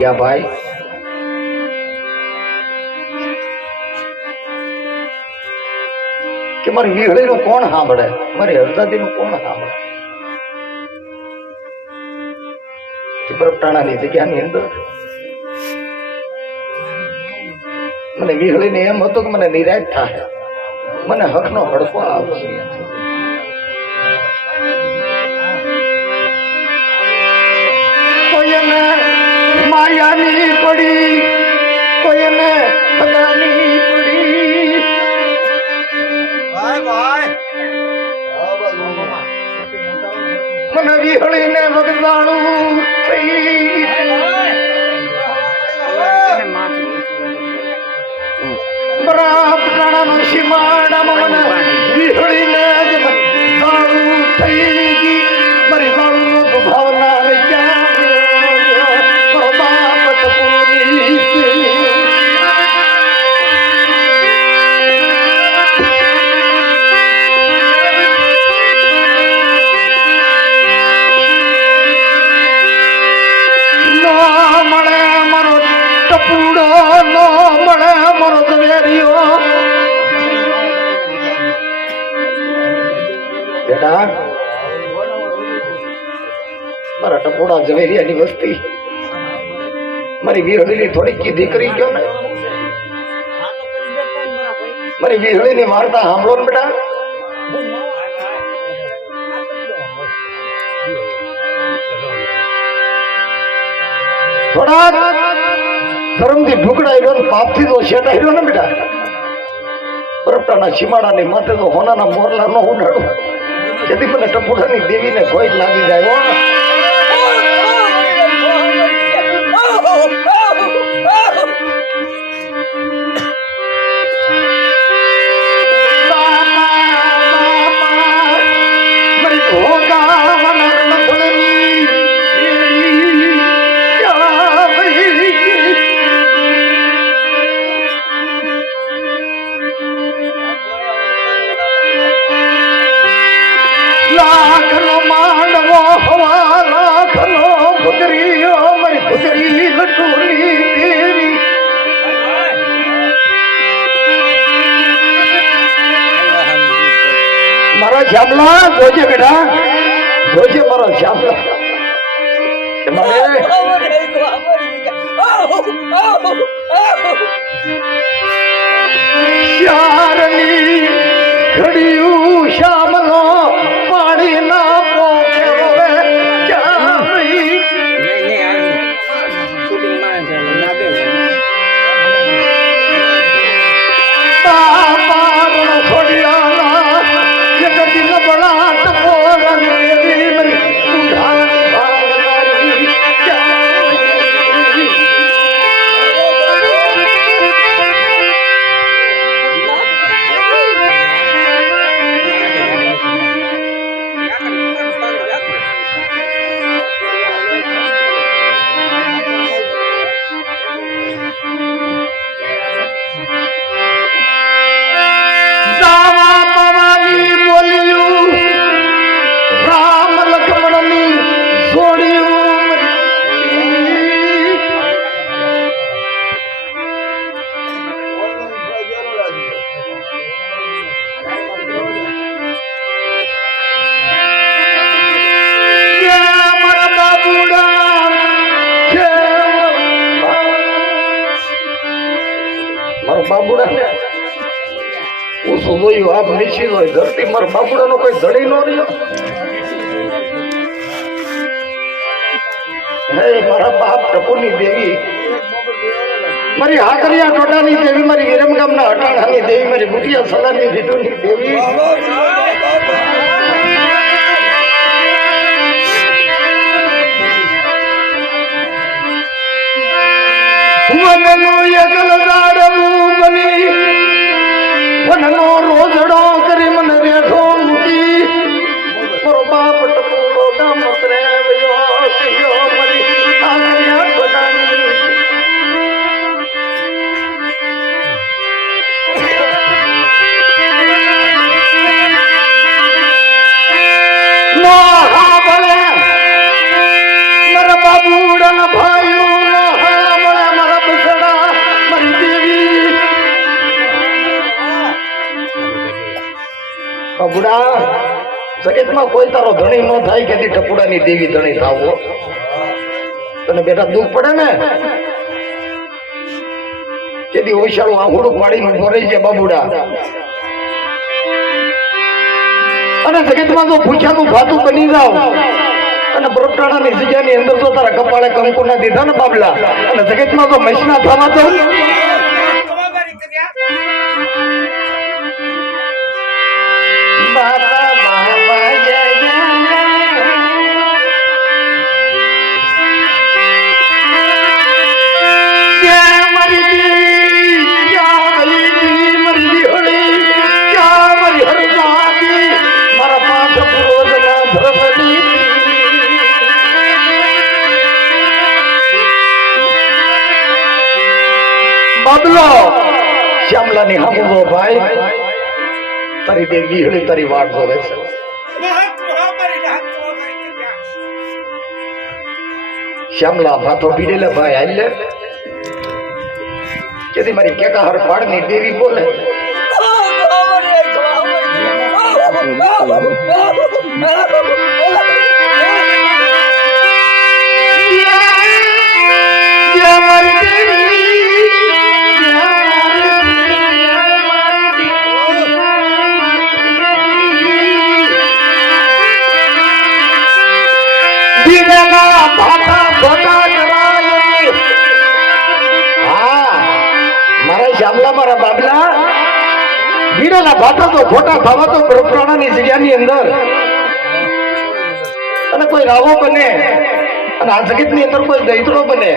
क्या भाई કે મારી વીહળીનું કોણ સાંભળે, મારી હરદાદીનું કોણ સાંભળે? પ્રગટાણાની જગ્યાની અંદર મને વીહળીને એમ હતું કે મને નિરાશ થાય, મને હકનો હડકો આવશે. કોઈને માયાની પડી, કોઈને ફગાની પડી, મને વીહળીને વગદાણું થઈ. બરાબરાનો સીમાડામાં મને વીહળીને વગદાણું થઈ ગઈ. મારી વાળુનો ભાવના મારા ટપોડા ઝવેરિયાની વસ્તી મારી વીહળીની થોડીક દીકરી ગયો ને, મારી વીહળીની વાર્તા સાંભળો ને બેટા. થોડા ધર્મથી ઢુકડાઈ રહ્યો, પાપથી તો શેટાઈ રહ્યો ને બેટા. પરપટાના સીમાડાની માથે તો હોનાના મોરલા નો ઉડાડો, જેથી મને ટપુડાની દેવીને કોઈ લાગી જાય. લાખનો માંડવો હવા, લાખનો ભુતરીઓ, મારી ભુતરી લટુની દેવી. મારા શ્યામલા જોજે બેટા, જોજે મારા શ્યામલા. શ્યારની ઘડિયું શ્યામલો પાણી ના પોકે બાબુડા ને હું જોયું આપ નીચી હોય ધરતી. મારા બાબુડા નો કોઈ ધડી નો રહ્યો. હે મારા બાપ ટપુની દેવી, મારી હાકરિયા ટોટાની દેવી, મારી વિરમગામના અટાણાની દેવી, મારી બુટિયા સલાની ભીટુની દેવી. વનનું એકલ દાડવું બની, વનનો રોજડો કરી મને રેઠો મૂકી. મારો બાપ ટપુડો ગામ રે વયો કયો મરી આલયા ટોટાની. નો હા ભલે મારા બાબુડા ના ભાઈઓ બાબુડા જગતમાં કોઈ તારો ધણી ન થાય કે ટપુડાની દેવી ધણી થાવો તને બેટા દુઃખ પડે ને કેદી ઓછાળું આહુડું પાડીને ઉભો રહી છે બાબુડા અને જગતમાં જો ભૂખ્યાનું ભાતું બની જાવ અને બરોટાણાની જગ્યાની અંદર જો તારા કપાળે કંકુ ના દીધા ને બાબલા અને જગતમાં જો મૈસના થવા દઉં બાબલો શ્યામલાની હામું ભાઈ તારી દેવી હળી તારી વાટ જોવે છે શ્યામલા ભાતો પીડેલા ભાઈ હાલે કેદી મારી કેકાહર પાડની દેવી બોલે શ્યામલા મારા બાબલા વીરેલા ભાતા તો ખોટા થવા તો પ્રાણાની જગ્યાની અંદર અને કોઈ રાવો બને અને આ જગતની અંદર કોઈ દૈતડો બને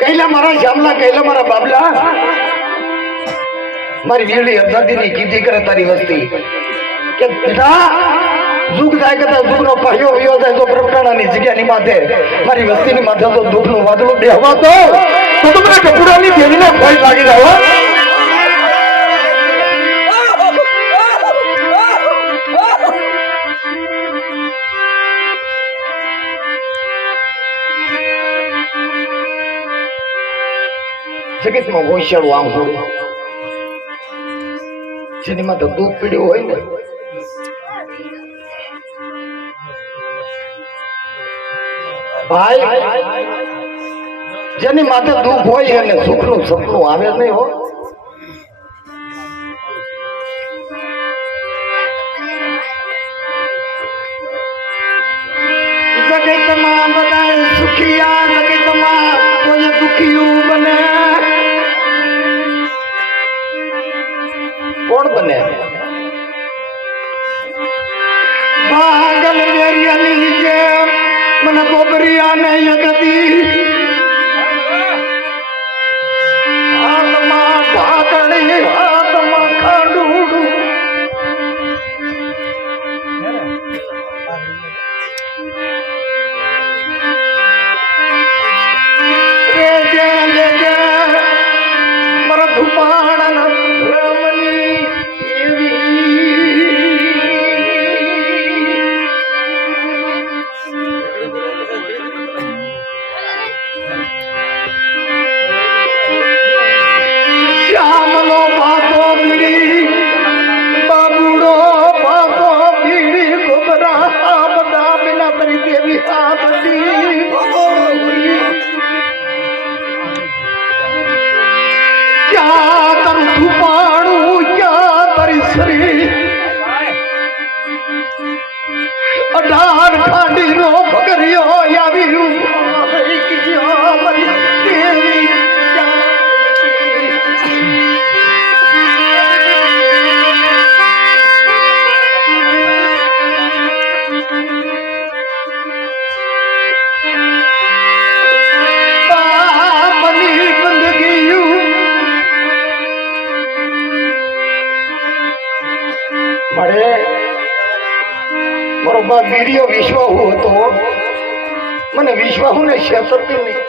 કૈલા મારા શ્યામલા કૈલા મારા બાબલા મારી વીરડી અરદાદીની કીધી કરે તારી વસ્તી કે બેટા દુઃખ જાય કે દુઃખનો પાયો વયો જાય તો પ્રગટાણાની જગ્યાની માથે મારી વસ્તીની માથે તો દુઃખનું વાદળું બેહવા તો તમને કપૂરાની દેવીને ભય લાગી જાય જગતમાં હોશિયાળું આમ હોય જેની માથે દુઃખ પીડ્યું હોય ને ભાઈ જેની માથે દુઃખ હોય અને સુખનું સપનું આવે નહીં હો જગતમાં બધા સુખિયા જગતમાં કોઈ દુખિયું બને કોણ બને ભાગલ વેરિયાની જેમ મને ગોબરિયાને યગતી હાથમાં ઢાકણી હાથમાં ખાડું રેજે લેજે મારા ધુમાડાના રમની શ્યામલો ભાતો બીડી બાબુડો ભાતો બીડી ગોબરા બધા બિના તરી દેવી હાથડી ક્યાં તારું ધુમાડું ક્યાં તારી શરી 18 ખાંડીનો ભગરિયો આવી ગયો મારી દેવી મળે મારો બા વિડીયો વિશ્વાહુ હતો મને વિશ્વાહુ ને છેતરતી નહીં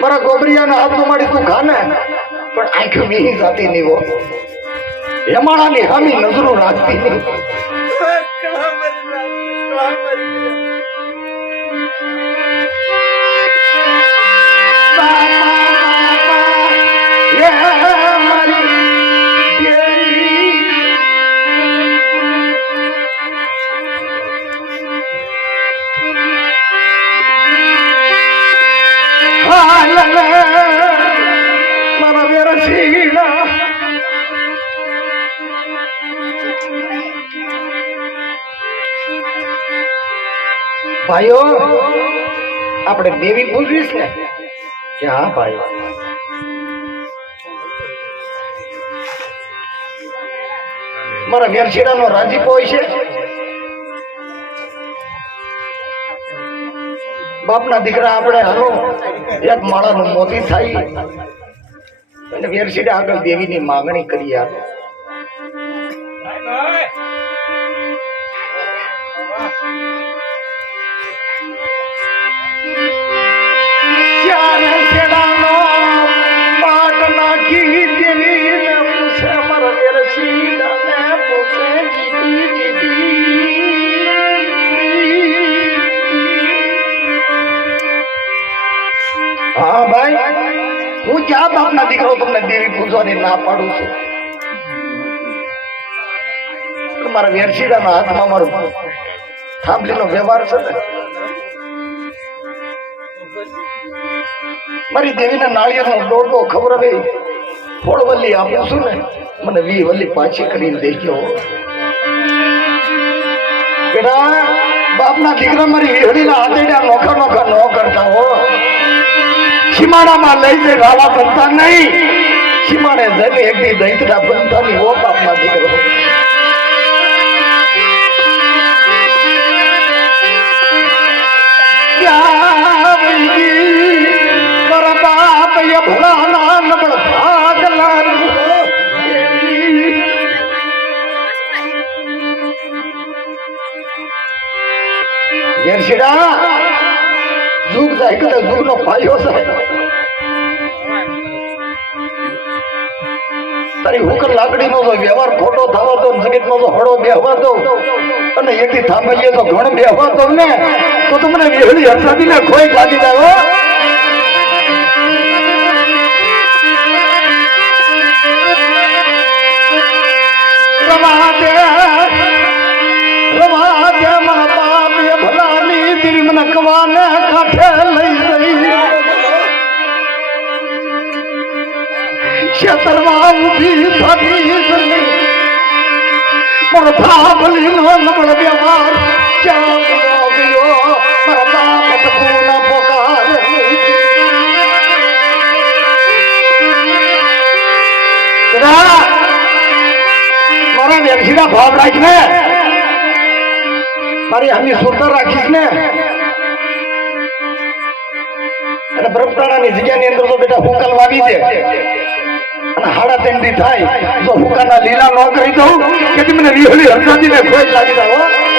મારા ગોબરિયાના હાથમાં મારી તું ખાને પણ આંખ વીહી જાતી નહીં હો હેમાળાની હામી નજરો રાખતી નહીં ભાઈઓ આપણે દેવી પૂજવીશ ને કે હા ભાઈઓ મારા વેરશીડાનો રાજીપો હોય છે બાપના દીકરા આપણે હાલો એક માળાનું મોતી થાય અને વેરશીડા આગળ દેવીની માંગણી કરી આવે હા ભાઈ હું ક્યાં બાપના દીકરો તમને દેવી પૂજવાની ના પાડું છું મારા વેરશીડાના હાથમાં મારો થાંભલીનો વ્યવહાર છે ને મારી દેવીના નાળિયેરનો દોડો ખવડાવે ફોળવલ્લી આપું છું ને મને 20 વલ્લી પાછી કરીને દેજો પેલા બાપના દીકરા મારી વીહળીના હાથેડા નોખા નોખા ન કરતા હો સીમાડામાં લઈ જઈ રાવા બનતા નહીં સીમાડે જઈને એકદી દૈતડા બનતા ની હો બાપના દીકરો મારા બાપ એ ભલાના નબળ ભાગલા વેરશીડા યુગ જાય કે યુગનો ભાઈઓ છે તારી હુકર લાકડીનો જો વ્યવહાર ખોટો થવા દો જગતનો જો હળો બેહવા દો અને એકથી થાંભલીએ તો ઘણ બેહવા દો ને તો તમને વેહળી હરસાદીને ખોઈ લાગી જાય કવાને કાઠે લઈ જઈ ક્ષેત્રમાં ઉભી થતી પણ થાંભલીનો નબળ વ્યવહાર ક્યાં ગયો મારા બાપ ટપુના પોકાર મારા વેરશીડા ભાવ રાખ ને મારી આમી સુરતા રાખીશ ને અને બ્રહ્મતાણાની જગ્યાની અંદર તો બેટા હુકલ વાવી દે અને 3.5 દી થાય તો હુકાના લીલા ન કરી દઉં કે તમને વિહળી હરસાદીને ખોજ લાગી જાય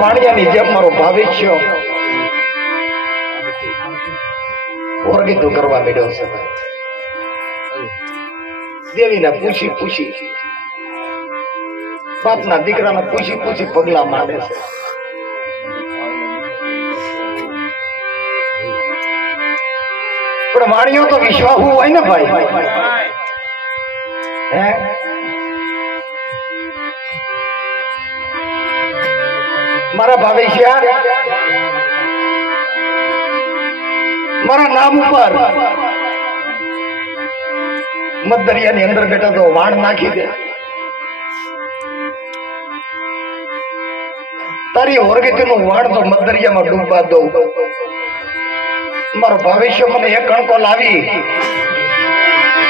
વાણિયાની જેમ મારો ભવિષ્ય ઓરગીતો કરવા માંડ્યો છે દેવીને પૂછી પૂછી બાપના દીકરાને પૂછી પૂછી પગલા માંડે છે પણ વાણિયો તો વિશ્વાસ હોય ને ભાઈ હે મારા ભાવેશિયા મારા નામ ઉપર મધદરિયાની અંદર બેઠા તો વાણ નાખી દે તારી ઓરગીતીનું વાણ તો મધદરિયામાં ડૂબવા દઉં મારો ભવિષ્ય મને એક કણકો લાવી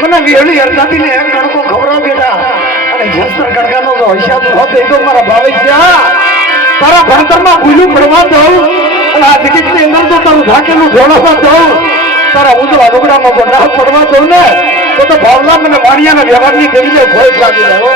મને વિહળી હરસાદીને એક કણકો ખવડાવ બેટા અને જસ્તર કણકાનો જો હિસાબ હોત તો મારા ભવિષ્ય તારા ભણતરમાં ભૂલું પડવા દઉં અને આ જગતની અંદર તો તારું ઢાકેલું ઢોળવા દઉં તારા ઉજળા લુગડામાં તો ના પડવા દઉં ને તો ભાવના મને વાણિયાના વ્યવહારની દેવીને ભોય લાગી જાય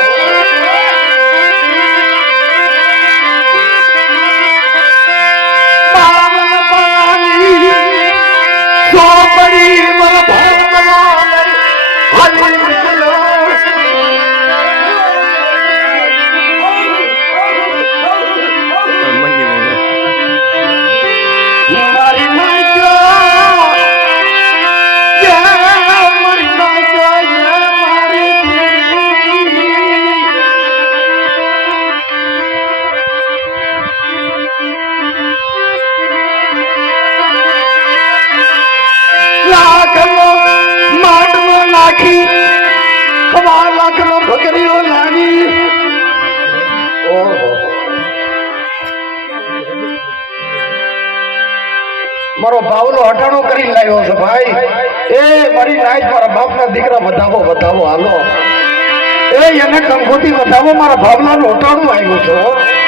મારો ભાવલો હટાણો કરી લાવ્યો છે ભાઈ એ મારી નાઈટ મારા બાપના દીકરા વધાવો વધાવો હાલો એ એને કંકોથી વધાવો મારા ભાવલાનું હટાણું આવ્યું છે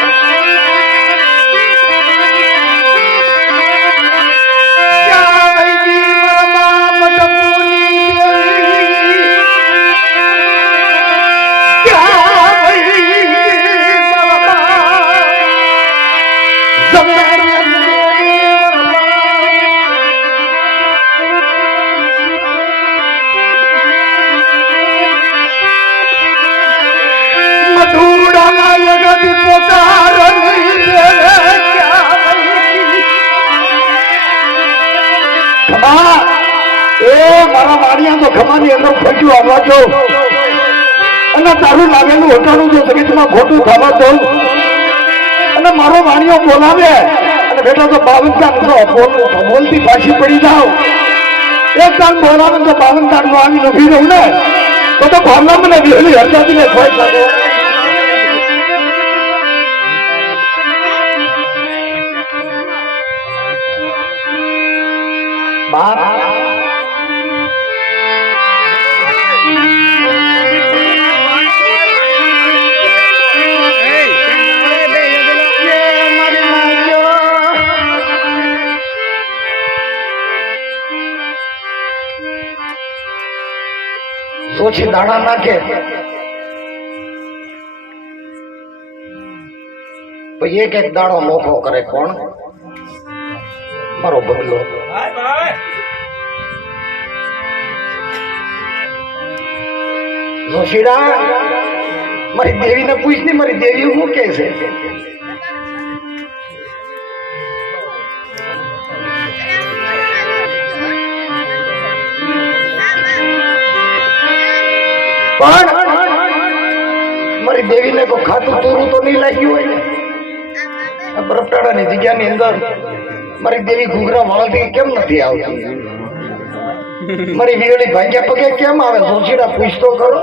મારા વાણિયા તો ખમાની અંદર ફોટ્યું આવવા દો અને તારું લાગેલું હટાણું જો જગતમાં ખોટું થવા દઉં અને મારો વાણિયો બોલાવે અને બેટા તો 52 બોલતી પાછી પડી જાવ એક તાર બોલાવે તો 52 નો આવી ઉભી રહું ને તો ભાવના મને વિહળી હરજાતી ને ખોઈ શકે બાપ સોચી દાણા નાખે તો એક એક દાણો મોખો કરે કોણ મારો બગલો જોશીડા મારી દેવીને પૂછ ની મારી દેવી શું કે છે પણ મારી દેવીને કોઈ ખાતું તોરું તો નહીં લાગ્યું હોય બરફટાડાની જગ્યાની અંદર મારી દેવી ઘૂઘરા વાળતી કેમ નથી આવતી મારી વીરળી ભાગ્યા પગે કેમ આવે સોચીડા પૂછતો કરો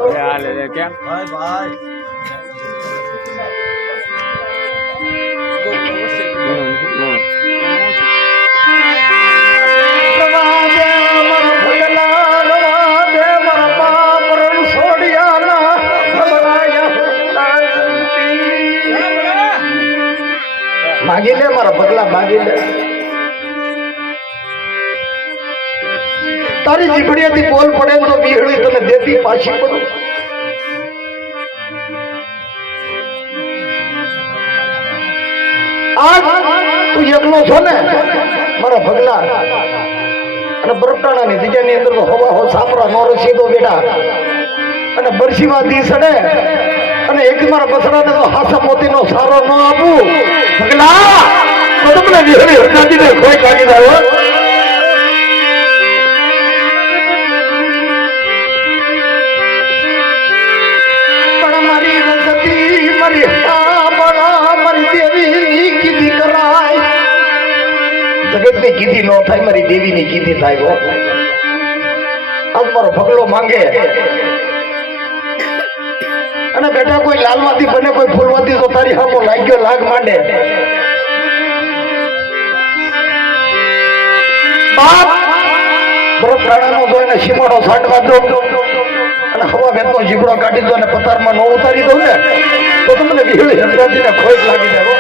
માગી લે મારા પગલા માગી લે તારી જીભડીયાથી બોલ પડે તો વીહળી તને દેતી પાછી પડું આજ તું એકલો છો ને મારા પગલા અને બરફટાણાની જગ્યાની અંદર તો હવા હો સાપરા નો રસીદો બેટા અને બરસીમાં દી સડે અને એક મારા બસડાને તો હાસા મોતીનો સારો ન આપું પગલા તો તમને વિહળી હરજાતીને કોઈ કાઢી દો પણ મારી રસતી મારી મારી દેવીની કીધી કરાય જગતની કીધી ન થાય મારી દેવીની કીધી થાય આજ મારો પગલો માંગે અને બેટા કોઈ લાલમાંથી બને કોઈ ફૂલમાંથી તો તારી હામો લાગ્યો લાગ માંડે બાપ બરો પ્રાણાનો જોઈને સીમાડો સાંડવા દો અને હવા વેતનો જીબડો કાઢી દો અને પથારમાં ન ઉતારી દઉં ને તો તમને વિહળી હંગાતીને ખોટ લાગી જાય